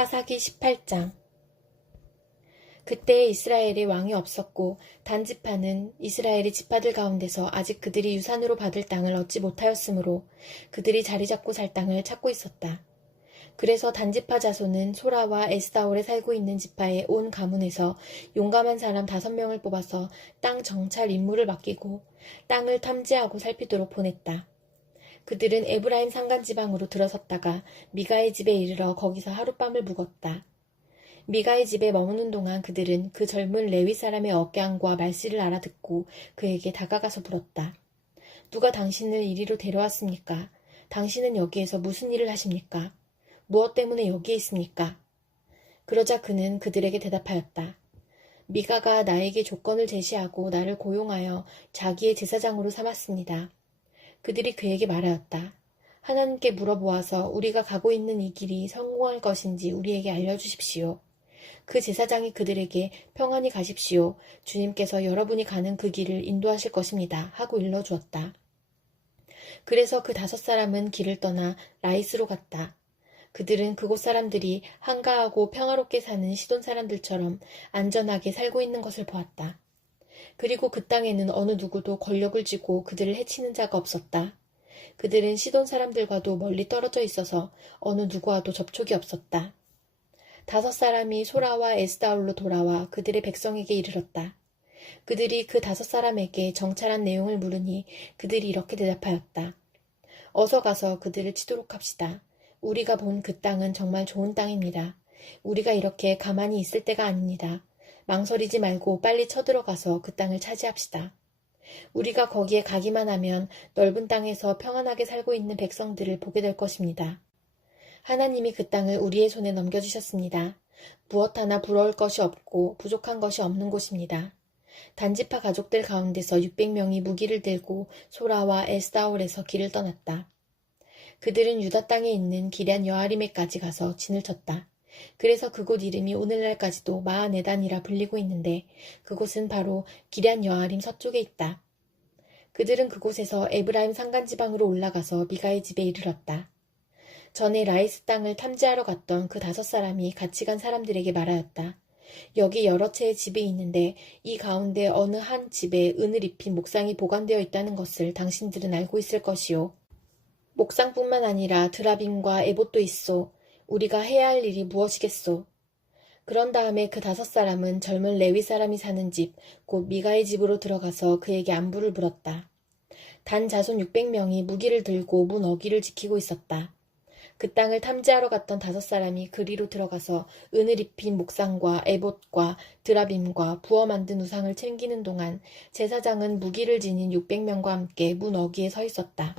사사기 18장. 그때 이스라엘에 왕이 없었고 단지파는 이스라엘의 지파들 가운데서 아직 그들이 유산으로 받을 땅을 얻지 못하였으므로 그들이 자리 잡고 살 땅을 찾고 있었다. 그래서 단지파 자손은 소라와 에스다올에 살고 있는 지파의 온 가문에서 용감한 사람 5명을 뽑아서 땅 정찰 임무를 맡기고 땅을 탐지하고 살피도록 보냈다. 그들은 에브라임 산간지방으로 들어섰다가 미가의 집에 이르러 거기서 하룻밤을 묵었다. 미가의 집에 머무는 동안 그들은 그 젊은 레위 사람의 억양과 말씨를 알아듣고 그에게 다가가서 물었다. 누가 당신을 이리로 데려왔습니까? 당신은 여기에서 무슨 일을 하십니까? 무엇 때문에 여기에 있습니까? 그러자 그는 그들에게 대답하였다. 미가가 나에게 조건을 제시하고 나를 고용하여 자기의 제사장으로 삼았습니다. 그들이 그에게 말하였다. 하나님께 물어보아서 우리가 가고 있는 이 길이 성공할 것인지 우리에게 알려주십시오. 그 제사장이 그들에게 평안히 가십시오. 주님께서 여러분이 가는 그 길을 인도하실 것입니다. 하고 일러주었다. 그래서 그 5사람은 길을 떠나 라이스로 갔다. 그들은 그곳 사람들이 한가하고 평화롭게 사는 시돈 사람들처럼 안전하게 살고 있는 것을 보았다. 그리고 그 땅에는 어느 누구도 권력을 쥐고 그들을 해치는 자가 없었다. 그들은 시돈 사람들과도 멀리 떨어져 있어서 어느 누구와도 접촉이 없었다. 5사람이 소라와 에스다올로 돌아와 그들의 백성에게 이르렀다. 그들이 그 5사람에게 정찰한 내용을 물으니 그들이 이렇게 대답하였다. 어서 가서 그들을 치도록 합시다. 우리가 본 그 땅은 정말 좋은 땅입니다. 우리가 이렇게 가만히 있을 때가 아닙니다. 망설이지 말고 빨리 쳐들어가서 그 땅을 차지합시다. 우리가 거기에 가기만 하면 넓은 땅에서 평안하게 살고 있는 백성들을 보게 될 것입니다. 하나님이 그 땅을 우리의 손에 넘겨주셨습니다. 무엇 하나 부러울 것이 없고 부족한 것이 없는 곳입니다. 단지파 가족들 가운데서 600명이 무기를 들고 소라와 에스다올에서 길을 떠났다. 그들은 유다 땅에 있는 기럇 여아림에까지 가서 진을 쳤다. 그래서 그곳 이름이 오늘날까지도 마하네단이라 불리고 있는데 그곳은 바로 기럇 여아림 서쪽에 있다. 그들은 그곳에서 에브라임 산간지방으로 올라가서 미가의 집에 이르렀다. 전에 라이스 땅을 탐지하러 갔던 그 5사람이 같이 간 사람들에게 말하였다. 여기 여러 채의 집이 있는데 이 가운데 어느 한 집에 은을 입힌 목상이 보관되어 있다는 것을 당신들은 알고 있을 것이요. 목상뿐만 아니라 드라빔과 에봇도 있소. 우리가 해야 할 일이 무엇이겠소? 그런 다음에 그 5사람은 젊은 레위 사람이 사는 집, 곧 미가의 집으로 들어가서 그에게 안부를 물었다. 단 자손 600명이 무기를 들고 문 어귀를 지키고 있었다. 그 땅을 탐지하러 갔던 5사람이 그리로 들어가서 은을 입힌 목상과 에봇과 드라빔과 부어 만든 우상을 챙기는 동안 제사장은 무기를 지닌 600명과 함께 문 어귀에 서 있었다.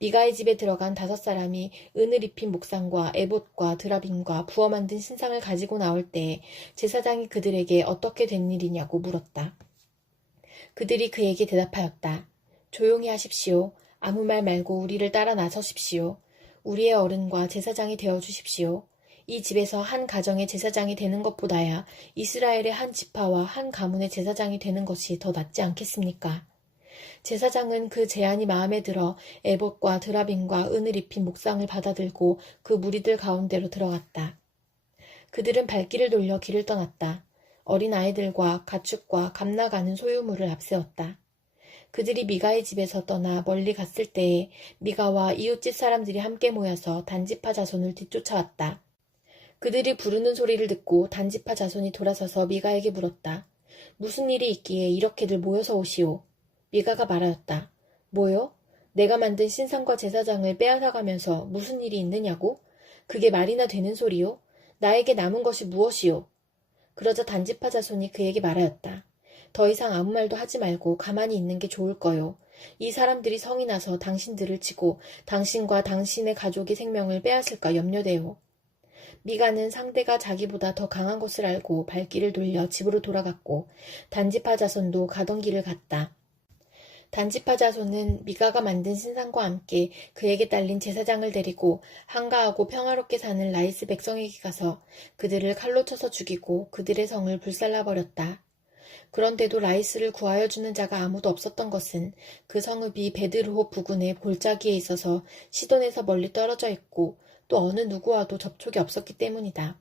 미가의 집에 들어간 5사람이 은을 입힌 목상과 에봇과 드라빔과 부어 만든 신상을 가지고 나올 때에 제사장이 그들에게 어떻게 된 일이냐고 물었다. 그들이 그에게 대답하였다. 조용히 하십시오. 아무 말 말고 우리를 따라 나서십시오. 우리의 어른과 제사장이 되어주십시오. 이 집에서 한 가정의 제사장이 되는 것보다야 이스라엘의 한 지파와 한 가문의 제사장이 되는 것이 더 낫지 않겠습니까? 제사장은 그 제안이 마음에 들어 에봇과 드라빔과 은을 입힌 목상을 받아들고 그 무리들 가운데로 들어갔다. 그들은 발길을 돌려 길을 떠났다. 어린 아이들과 가축과 감나가는 소유물을 앞세웠다. 그들이 미가의 집에서 떠나 멀리 갔을 때에 미가와 이웃집 사람들이 함께 모여서 단지파 자손을 뒤쫓아왔다. 그들이 부르는 소리를 듣고 단지파 자손이 돌아서서 미가에게 물었다. 무슨 일이 있기에 이렇게들 모여서 오시오? 미가가 말하였다. 뭐요? 내가 만든 신상과 제사장을 빼앗아가면서 무슨 일이 있느냐고? 그게 말이나 되는 소리요? 나에게 남은 것이 무엇이요? 그러자 단지파 자손이 그에게 말하였다. 더 이상 아무 말도 하지 말고 가만히 있는 게 좋을 거요. 이 사람들이 성이 나서 당신들을 치고 당신과 당신의 가족의 생명을 빼앗을까 염려돼요. 미가는 상대가 자기보다 더 강한 것을 알고 발길을 돌려 집으로 돌아갔고 단지파 자손도 가던 길을 갔다. 단지파 자손은 미가가 만든 신상과 함께 그에게 딸린 제사장을 데리고 한가하고 평화롭게 사는 라이스 백성에게 가서 그들을 칼로 쳐서 죽이고 그들의 성을 불살라버렸다. 그런데도 라이스를 구하여 주는 자가 아무도 없었던 것은 그 성읍이 베드르홉 부근의 골짜기에 있어서 시돈에서 멀리 떨어져 있고 또 어느 누구와도 접촉이 없었기 때문이다.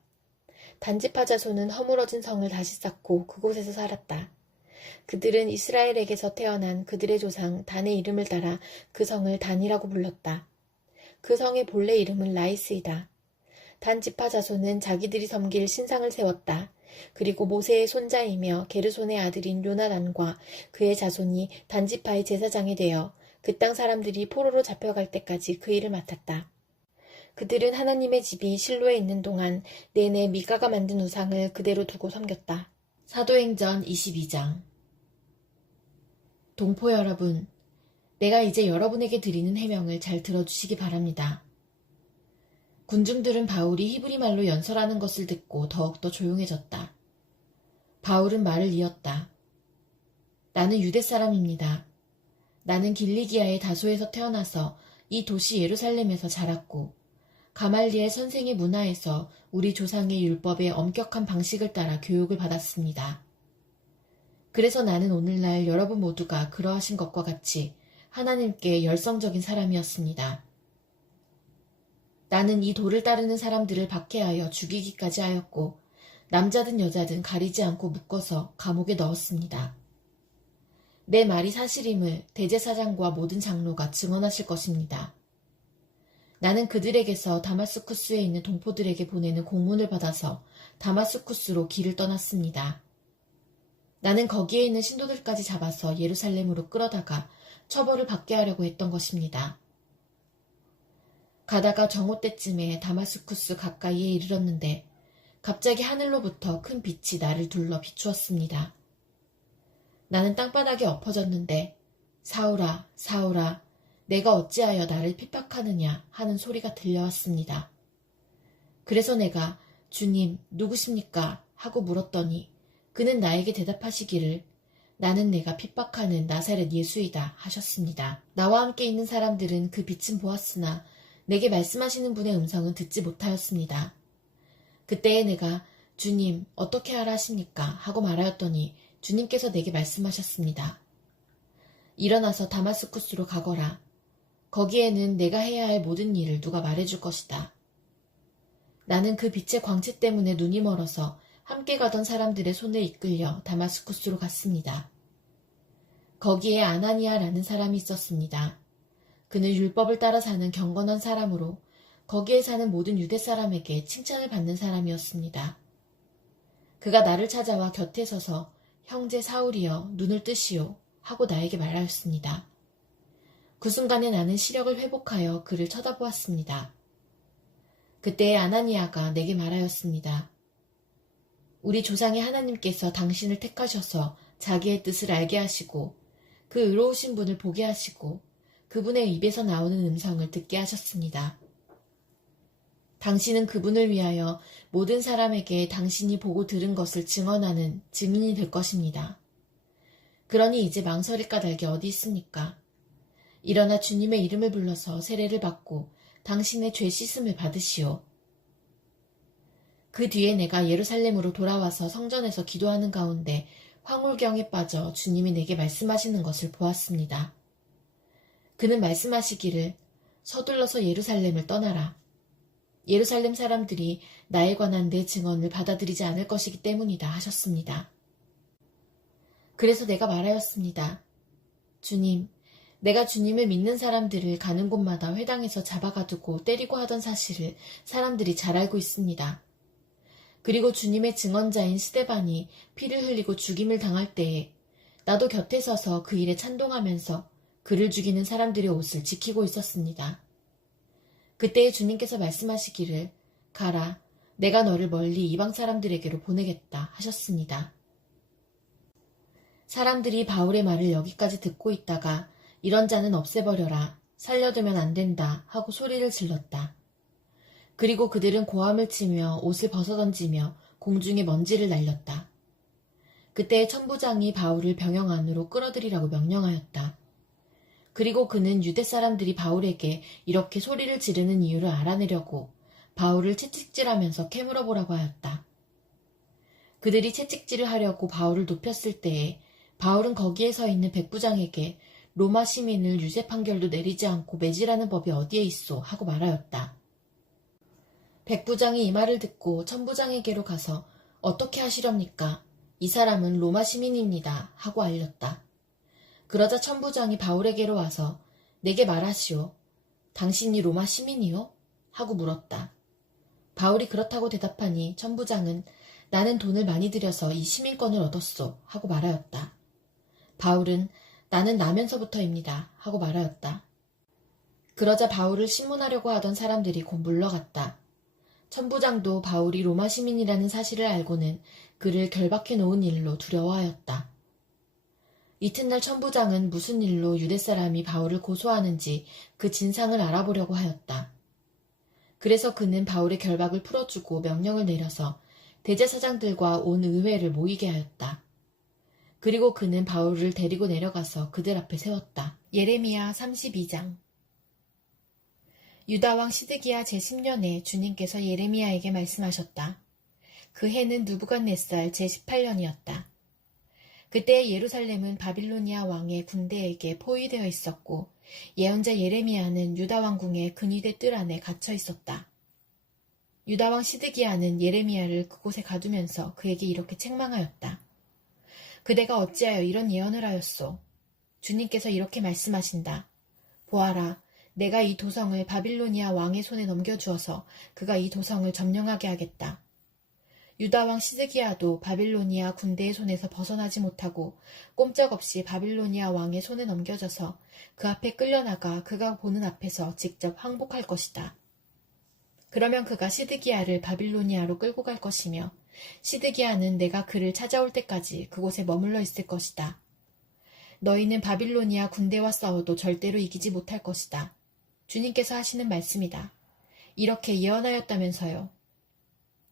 단지파 자손은 허물어진 성을 다시 쌓고 그곳에서 살았다. 그들은 이스라엘에게서 태어난 그들의 조상 단의 이름을 따라 그 성을 단이라고 불렀다. 그 성의 본래 이름은 라이스이다. 단 지파 자손은 자기들이 섬길 신상을 세웠다. 그리고 모세의 손자이며 게르손의 아들인 요나단과 그의 자손이 단 지파의 제사장이 되어 그 땅 사람들이 포로로 잡혀갈 때까지 그 일을 맡았다. 그들은 하나님의 집이 실로에 있는 동안 내내 미가가 만든 우상을 그대로 두고 섬겼다. 사도행전 22장. 동포 여러분, 내가 이제 여러분에게 드리는 해명을 잘 들어주시기 바랍니다. 군중들은 바울이 히브리 말로 연설하는 것을 듣고 더욱더 조용해졌다. 바울은 말을 이었다. 나는 유대 사람입니다. 나는 길리기아의 다소에서 태어나서 이 도시 예루살렘에서 자랐고 가말리엘 선생의 문화에서 우리 조상의 율법의 엄격한 방식을 따라 교육을 받았습니다. 그래서 나는 오늘날 여러분 모두가 그러하신 것과 같이 하나님께 열성적인 사람이었습니다. 나는 이 도를 따르는 사람들을 박해하여 죽이기까지 하였고 남자든 여자든 가리지 않고 묶어서 감옥에 넣었습니다. 내 말이 사실임을 대제사장과 모든 장로가 증언하실 것입니다. 나는 그들에게서 다마스쿠스에 있는 동포들에게 보내는 공문을 받아서 다마스쿠스로 길을 떠났습니다. 나는 거기에 있는 신도들까지 잡아서 예루살렘으로 끌어다가 처벌을 받게 하려고 했던 것입니다. 가다가 정오 때쯤에 다마스쿠스 가까이에 이르렀는데 갑자기 하늘로부터 큰 빛이 나를 둘러 비추었습니다. 나는 땅바닥에 엎어졌는데 사울아, 사울아, 내가 어찌하여 나를 핍박하느냐 하는 소리가 들려왔습니다. 그래서 내가 주님 누구십니까? 하고 물었더니 그는 나에게 대답하시기를 나는 내가 핍박하는 나사렛 예수이다 하셨습니다. 나와 함께 있는 사람들은 그 빛은 보았으나 내게 말씀하시는 분의 음성은 듣지 못하였습니다. 그때에 내가 주님 어떻게 하라 하십니까? 하고 말하였더니 주님께서 내게 말씀하셨습니다. 일어나서 다마스쿠스로 가거라. 거기에는 내가 해야 할 모든 일을 누가 말해줄 것이다. 나는 그 빛의 광채 때문에 눈이 멀어서 함께 가던 사람들의 손에 이끌려 다마스쿠스로 갔습니다. 거기에 아나니아라는 사람이 있었습니다. 그는 율법을 따라 사는 경건한 사람으로 거기에 사는 모든 유대 사람에게 칭찬을 받는 사람이었습니다. 그가 나를 찾아와 곁에 서서 형제 사울이여 눈을 뜨시오 하고 나에게 말하였습니다. 그 순간에 나는 시력을 회복하여 그를 쳐다보았습니다. 그때에 아나니아가 내게 말하였습니다. 우리 조상의 하나님께서 당신을 택하셔서 자기의 뜻을 알게 하시고 그 의로우신 분을 보게 하시고 그분의 입에서 나오는 음성을 듣게 하셨습니다. 당신은 그분을 위하여 모든 사람에게 당신이 보고 들은 것을 증언하는 증인이 될 것입니다. 그러니 이제 망설일 까닭이 어디 있습니까? 일어나 주님의 이름을 불러서 세례를 받고 당신의 죄 씻음을 받으시오. 그 뒤에 내가 예루살렘으로 돌아와서 성전에서 기도하는 가운데 황홀경에 빠져 주님이 내게 말씀하시는 것을 보았습니다. 그는 말씀하시기를 서둘러서 예루살렘을 떠나라. 예루살렘 사람들이 나에 관한 내 증언을 받아들이지 않을 것이기 때문이다 하셨습니다. 그래서 내가 말하였습니다. 주님, 내가 주님을 믿는 사람들을 가는 곳마다 회당에서 잡아가두고 때리고 하던 사실을 사람들이 잘 알고 있습니다. 그리고 주님의 증언자인 스데반이 피를 흘리고 죽임을 당할 때에 나도 곁에 서서 그 일에 찬동하면서 그를 죽이는 사람들의 옷을 지키고 있었습니다. 그때에 주님께서 말씀하시기를 가라, 내가 너를 멀리 이방 사람들에게로 보내겠다 하셨습니다. 사람들이 바울의 말을 여기까지 듣고 있다가 이런 자는 없애버려라, 살려두면 안 된다 하고 소리를 질렀다. 그리고 그들은 고함을 치며 옷을 벗어던지며 공중에 먼지를 날렸다. 그때 천부장이 바울을 병영 안으로 끌어들이라고 명령하였다. 그리고 그는 유대 사람들이 바울에게 이렇게 소리를 지르는 이유를 알아내려고 바울을 채찍질하면서 캐물어 보라고 하였다. 그들이 채찍질을 하려고 바울을 눕혔을 때에 바울은 거기에 서 있는 백부장에게 로마 시민을 유죄 판결도 내리지 않고 매질하는 법이 어디에 있소 하고 말하였다. 백부장이 이 말을 듣고 천부장에게로 가서 어떻게 하시렵니까? 이 사람은 로마 시민입니다. 하고 알렸다. 그러자 천부장이 바울에게로 와서 내게 말하시오. 당신이 로마 시민이요? 하고 물었다. 바울이 그렇다고 대답하니 천부장은 나는 돈을 많이 들여서 이 시민권을 얻었소. 하고 말하였다. 바울은 나는 나면서부터입니다. 하고 말하였다. 그러자 바울을 신문하려고 하던 사람들이 곧 물러갔다. 천부장도 바울이 로마 시민이라는 사실을 알고는 그를 결박해 놓은 일로 두려워하였다. 이튿날 천부장은 무슨 일로 유대 사람이 바울을 고소하는지 그 진상을 알아보려고 하였다. 그래서 그는 바울의 결박을 풀어주고 명령을 내려서 대제사장들과 온 의회를 모이게 하였다. 그리고 그는 바울을 데리고 내려가서 그들 앞에 세웠다. 예레미야 32장. 유다왕 시드기야 제10년에 주님께서 예레미야에게 말씀하셨다. 그 해는 느부갓네살 제18년이었다. 그때 예루살렘은 바빌로니아 왕의 군대에게 포위되어 있었고 예언자 예레미야는 유다 왕궁의 근위대 뜰 안에 갇혀 있었다. 유다왕 시드기야는 예레미야를 그곳에 가두면서 그에게 이렇게 책망하였다. 그대가 어찌하여 이런 예언을 하였소? 주님께서 이렇게 말씀하신다. 보아라, 내가 이 도성을 바빌로니아 왕의 손에 넘겨주어서 그가 이 도성을 점령하게 하겠다. 유다왕 시드기야도 바빌로니아 군대의 손에서 벗어나지 못하고 꼼짝없이 바빌로니아 왕의 손에 넘겨져서 그 앞에 끌려나가 그가 보는 앞에서 직접 항복할 것이다. 그러면 그가 시드기야를 바빌로니아로 끌고 갈 것이며 시드기야는 내가 그를 찾아올 때까지 그곳에 머물러 있을 것이다. 너희는 바빌로니아 군대와 싸워도 절대로 이기지 못할 것이다. 주님께서 하시는 말씀이다. 이렇게 예언하였다면서요.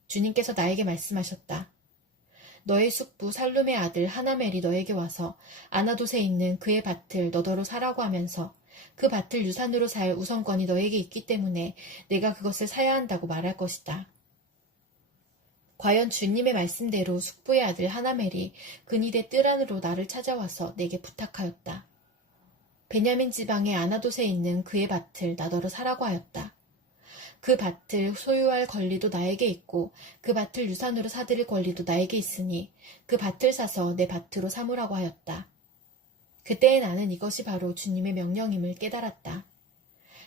주님께서 나에게 말씀하셨다. 너의 숙부 살룸의 아들 하나멜이 너에게 와서 아나돗에 있는 그의 밭을 너더러 사라고 하면서 그 밭을 유산으로 살 우선권이 너에게 있기 때문에 내가 그것을 사야 한다고 말할 것이다. 과연 주님의 말씀대로 숙부의 아들 하나멜이 근위대 뜰 안으로 나를 찾아와서 내게 부탁하였다. 베냐민 지방의 아나돗에 있는 그의 밭을 나더러 사라고 하였다. 그 밭을 소유할 권리도 나에게 있고 그 밭을 유산으로 사들일 권리도 나에게 있으니 그 밭을 사서 내 밭으로 삼으라고 하였다. 그때에 나는 이것이 바로 주님의 명령임을 깨달았다.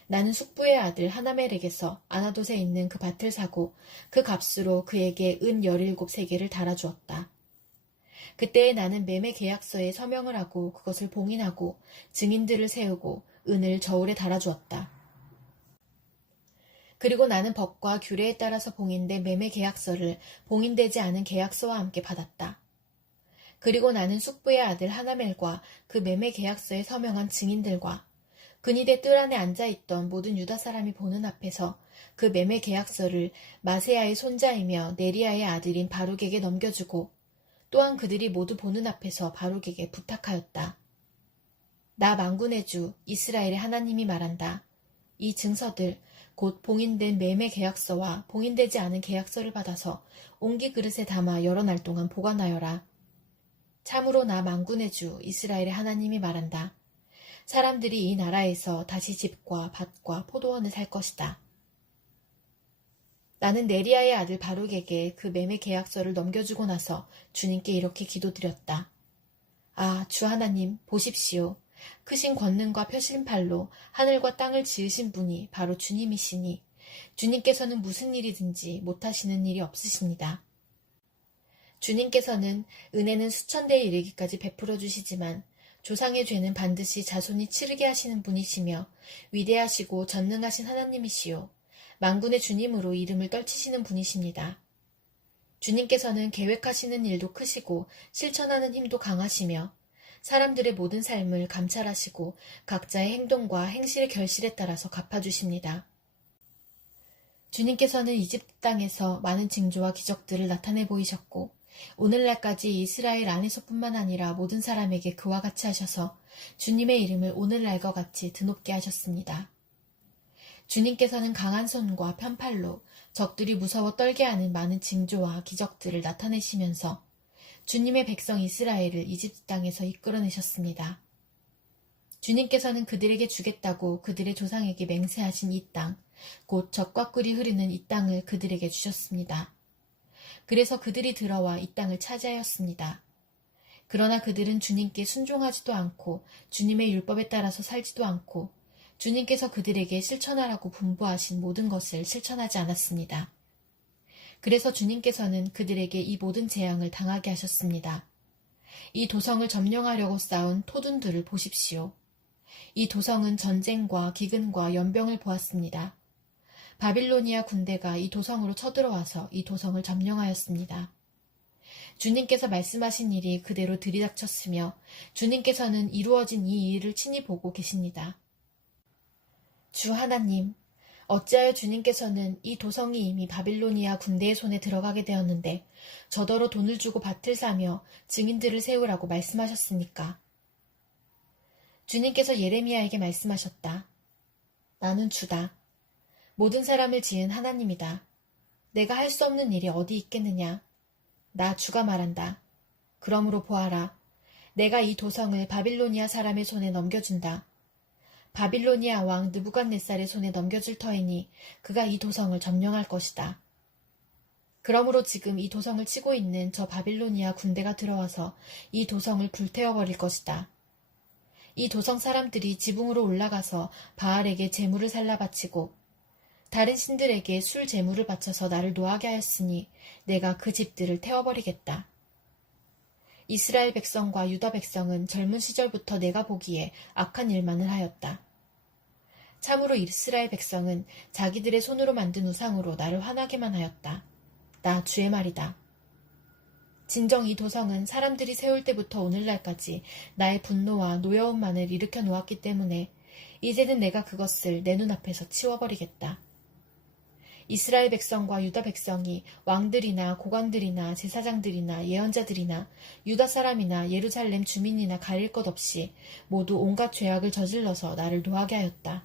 나는 숙부의 아들 하나멜에게서 아나돗에 있는 그 밭을 사고 그 값으로 그에게 은 17세겔을 달아주었다. 그때에 나는 매매 계약서에 서명을 하고 그것을 봉인하고 증인들을 세우고 은을 저울에 달아주었다. 그리고 나는 법과 규례에 따라서 봉인된 매매 계약서를 봉인되지 않은 계약서와 함께 받았다. 그리고 나는 숙부의 아들 하나멜과 그 매매 계약서에 서명한 증인들과 근위대 뜰 안에 앉아있던 모든 유다 사람이 보는 앞에서 그 매매 계약서를 마세야의 손자이며 네리야의 아들인 바룩에게 넘겨주고 또한 그들이 모두 보는 앞에서 바룩에게 부탁하였다. 나 만군의 주 이스라엘의 하나님이 말한다. 이 증서들 곧 봉인된 매매 계약서와 봉인되지 않은 계약서를 받아서 옹기 그릇에 담아 여러 날 동안 보관하여라. 참으로 나 만군의 주 이스라엘의 하나님이 말한다. 사람들이 이 나라에서 다시 집과 밭과 포도원을 살 것이다. 나는 네리야의 아들 바룩에게 그 매매 계약서를 넘겨주고 나서 주님께 이렇게 기도드렸다. 아, 주 하나님, 보십시오. 크신 권능과 펴신 팔로 하늘과 땅을 지으신 분이 바로 주님이시니 주님께서는 무슨 일이든지 못하시는 일이 없으십니다. 주님께서는 은혜는 수천 대에 이르기까지 베풀어 주시지만 조상의 죄는 반드시 자손이 치르게 하시는 분이시며 위대하시고 전능하신 하나님이시요 만군의 주님으로 이름을 떨치시는 분이십니다. 주님께서는 계획하시는 일도 크시고 실천하는 힘도 강하시며 사람들의 모든 삶을 감찰하시고 각자의 행동과 행실의 결실에 따라서 갚아주십니다. 주님께서는 이집트 땅에서 많은 징조와 기적들을 나타내 보이셨고 오늘날까지 이스라엘 안에서뿐만 아니라 모든 사람에게 그와 같이 하셔서 주님의 이름을 오늘날과 같이 드높게 하셨습니다. 주님께서는 강한 손과 편팔로 적들이 무서워 떨게 하는 많은 징조와 기적들을 나타내시면서 주님의 백성 이스라엘을 이집트 땅에서 이끌어내셨습니다. 주님께서는 그들에게 주겠다고 그들의 조상에게 맹세하신 이 땅, 곧 젖과 꿀이 흐르는 이 땅을 그들에게 주셨습니다. 그래서 그들이 들어와 이 땅을 차지하였습니다. 그러나 그들은 주님께 순종하지도 않고 주님의 율법에 따라서 살지도 않고 주님께서 그들에게 실천하라고 분부하신 모든 것을 실천하지 않았습니다. 그래서 주님께서는 그들에게 이 모든 재앙을 당하게 하셨습니다. 이 도성을 점령하려고 쌓은 토둔들을 보십시오. 이 도성은 전쟁과 기근과 연병을 보았습니다. 바빌로니아 군대가 이 도성으로 쳐들어와서 이 도성을 점령하였습니다. 주님께서 말씀하신 일이 그대로 들이닥쳤으며 주님께서는 이루어진 이 일을 친히 보고 계십니다. 주 하나님, 어찌하여 주님께서는 이 도성이 이미 바빌로니아 군대의 손에 들어가게 되었는데 저더러 돈을 주고 밭을 사며 증인들을 세우라고 말씀하셨습니까? 주님께서 예레미야에게 말씀하셨다. 나는 주다. 모든 사람을 지은 하나님이다. 내가 할 수 없는 일이 어디 있겠느냐? 나 주가 말한다. 그러므로 보아라. 내가 이 도성을 바빌로니아 사람의 손에 넘겨준다. 바빌로니아 왕 느부갓네살의 손에 넘겨줄 터이니 그가 이 도성을 점령할 것이다. 그러므로 지금 이 도성을 치고 있는 저 바빌로니아 군대가 들어와서 이 도성을 불태워버릴 것이다. 이 도성 사람들이 지붕으로 올라가서 바알에게 제물을 살라 바치고 다른 신들에게 술 제물을 바쳐서 나를 노하게 하였으니 내가 그 집들을 태워버리겠다. 이스라엘 백성과 유다 백성은 젊은 시절부터 내가 보기에 악한 일만을 하였다. 참으로 이스라엘 백성은 자기들의 손으로 만든 우상으로 나를 화나게만 하였다. 나 주의 말이다. 진정 이 도성은 사람들이 세울 때부터 오늘날까지 나의 분노와 노여움만을 일으켜 놓았기 때문에 이제는 내가 그것을 내 눈앞에서 치워버리겠다. 이스라엘 백성과 유다 백성이 왕들이나 고관들이나 제사장들이나 예언자들이나 유다 사람이나 예루살렘 주민이나 가릴 것 없이 모두 온갖 죄악을 저질러서 나를 노하게 하였다.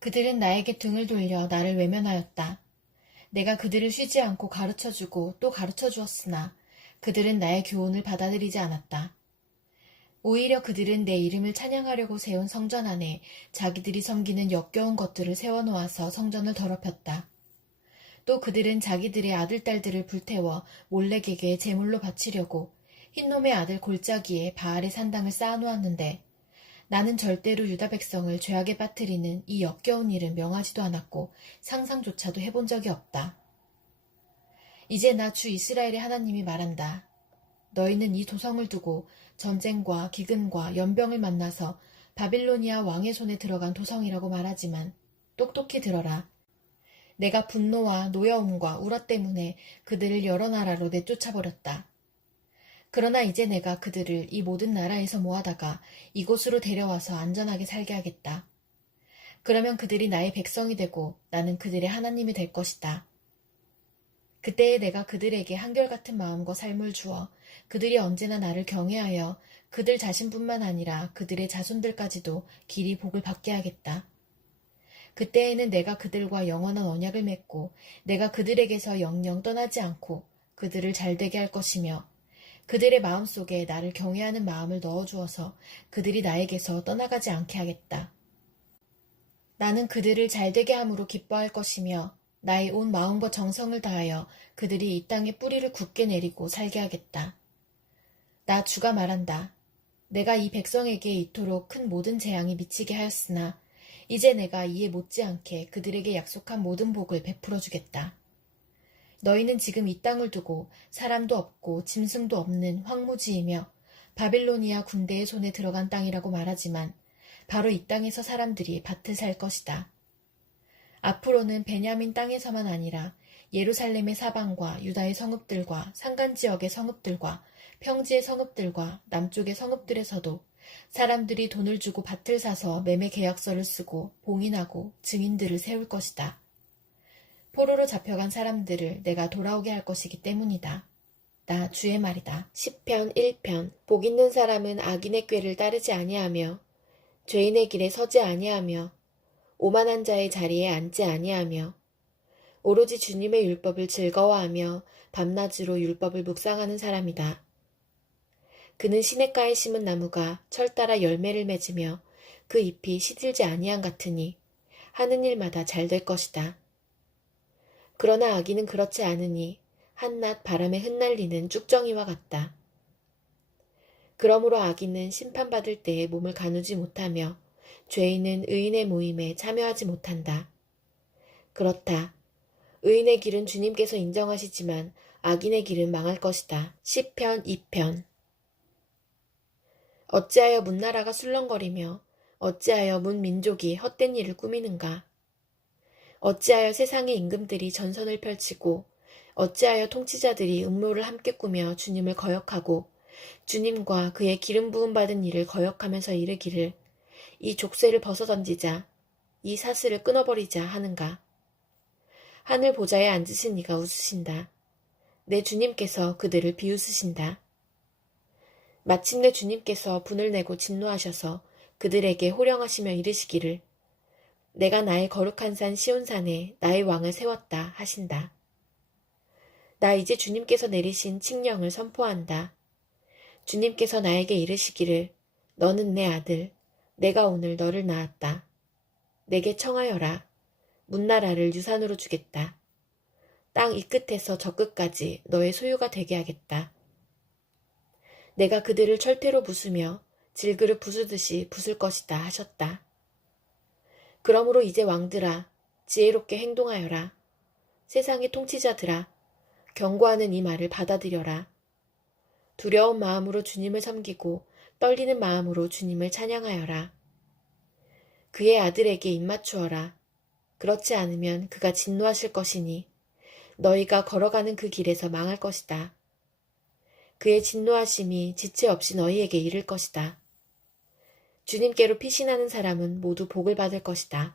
그들은 나에게 등을 돌려 나를 외면하였다. 내가 그들을 쉬지 않고 가르쳐주고 또 가르쳐 주었으나 그들은 나의 교훈을 받아들이지 않았다. 오히려 그들은 내 이름을 찬양하려고 세운 성전 안에 자기들이 섬기는 역겨운 것들을 세워놓아서 성전을 더럽혔다. 또 그들은 자기들의 아들, 딸들을 불태워 몰렉에게 제물로 바치려고 흰놈의 아들 골짜기에 바알의 산당을 쌓아놓았는데 나는 절대로 유다 백성을 죄악에 빠뜨리는 이 역겨운 일은 명하지도 않았고 상상조차도 해본 적이 없다. 이제 나 주 이스라엘의 하나님이 말한다. 너희는 이 도성을 두고 전쟁과 기근과 연병을 만나서 바빌로니아 왕의 손에 들어간 도성이라고 말하지만 똑똑히 들어라. 내가 분노와 노여움과 울어 때문에 그들을 여러 나라로 내쫓아버렸다. 그러나 이제 내가 그들을 이 모든 나라에서 모아다가 이곳으로 데려와서 안전하게 살게 하겠다. 그러면 그들이 나의 백성이 되고 나는 그들의 하나님이 될 것이다. 그때에 내가 그들에게 한결같은 마음과 삶을 주어 그들이 언제나 나를 경외하여 그들 자신뿐만 아니라 그들의 자손들까지도 길이 복을 받게 하겠다. 그때에는 내가 그들과 영원한 언약을 맺고 내가 그들에게서 영영 떠나지 않고 그들을 잘되게 할 것이며 그들의 마음속에 나를 경외하는 마음을 넣어주어서 그들이 나에게서 떠나가지 않게 하겠다. 나는 그들을 잘되게 함으로 기뻐할 것이며 나의 온 마음과 정성을 다하여 그들이 이 땅에 뿌리를 굳게 내리고 살게 하겠다. 나 주가 말한다. 내가 이 백성에게 이토록 큰 모든 재앙이 미치게 하였으나 이제 내가 이에 못지않게 그들에게 약속한 모든 복을 베풀어 주겠다. 너희는 지금 이 땅을 두고 사람도 없고 짐승도 없는 황무지이며 바빌로니아 군대의 손에 들어간 땅이라고 말하지만 바로 이 땅에서 사람들이 밭을 살 것이다. 앞으로는 베냐민 땅에서만 아니라 예루살렘의 사방과 유다의 성읍들과 산간지역의 성읍들과 평지의 성읍들과 남쪽의 성읍들에서도 사람들이 돈을 주고 밭을 사서 매매 계약서를 쓰고 봉인하고 증인들을 세울 것이다. 포로로 잡혀간 사람들을 내가 돌아오게 할 것이기 때문이다. 나 주의 말이다. 시편 1편. 복 있는 사람은 악인의 꾀를 따르지 아니하며 죄인의 길에 서지 아니하며 오만한 자의 자리에 앉지 아니하며 오로지 주님의 율법을 즐거워하며 밤낮으로 율법을 묵상하는 사람이다. 그는 시냇가에 심은 나무가 철 따라 열매를 맺으며 그 잎이 시들지 아니함 같으니 하는 일마다 잘 될 것이다. 그러나 아기는 그렇지 않으니 한낱 바람에 흩날리는 쭉정이와 같다. 그러므로 아기는 심판받을 때에 몸을 가누지 못하며 죄인은 의인의 모임에 참여하지 못한다. 그렇다. 의인의 길은 주님께서 인정하시지만 악인의 길은 망할 것이다. 시편 2편. 어찌하여 문나라가 술렁거리며 어찌하여 문 민족이 헛된 일을 꾸미는가. 어찌하여 세상의 임금들이 전선을 펼치고 어찌하여 통치자들이 음모를 함께 꾸며 주님을 거역하고 주님과 그의 기름 부음 받은 이를 거역하면서 이르기를 이 족쇄를 벗어던지자 이 사슬을 끊어버리자 하는가. 하늘 보좌에 앉으신 이가 웃으신다. 내 주님께서 그들을 비웃으신다. 마침내 주님께서 분을 내고 진노하셔서 그들에게 호령하시며 이르시기를 내가 나의 거룩한 산 시온산에 나의 왕을 세웠다 하신다. 나 이제 주님께서 내리신 칙령을 선포한다. 주님께서 나에게 이르시기를 너는 내 아들, 내가 오늘 너를 낳았다. 내게 청하여라. 문나라를 유산으로 주겠다. 땅 이 끝에서 저 끝까지 너의 소유가 되게 하겠다. 내가 그들을 철퇴로 부수며 질그릇 부수듯이 부술 것이다 하셨다. 그러므로 이제 왕들아, 지혜롭게 행동하여라. 세상의 통치자들아, 경고하는 이 말을 받아들여라. 두려운 마음으로 주님을 섬기고 떨리는 마음으로 주님을 찬양하여라. 그의 아들에게 입맞추어라. 그렇지 않으면 그가 진노하실 것이니 너희가 걸어가는 그 길에서 망할 것이다. 그의 진노하심이 지체 없이 너희에게 이를 것이다. 주님께로 피신하는 사람은 모두 복을 받을 것이다.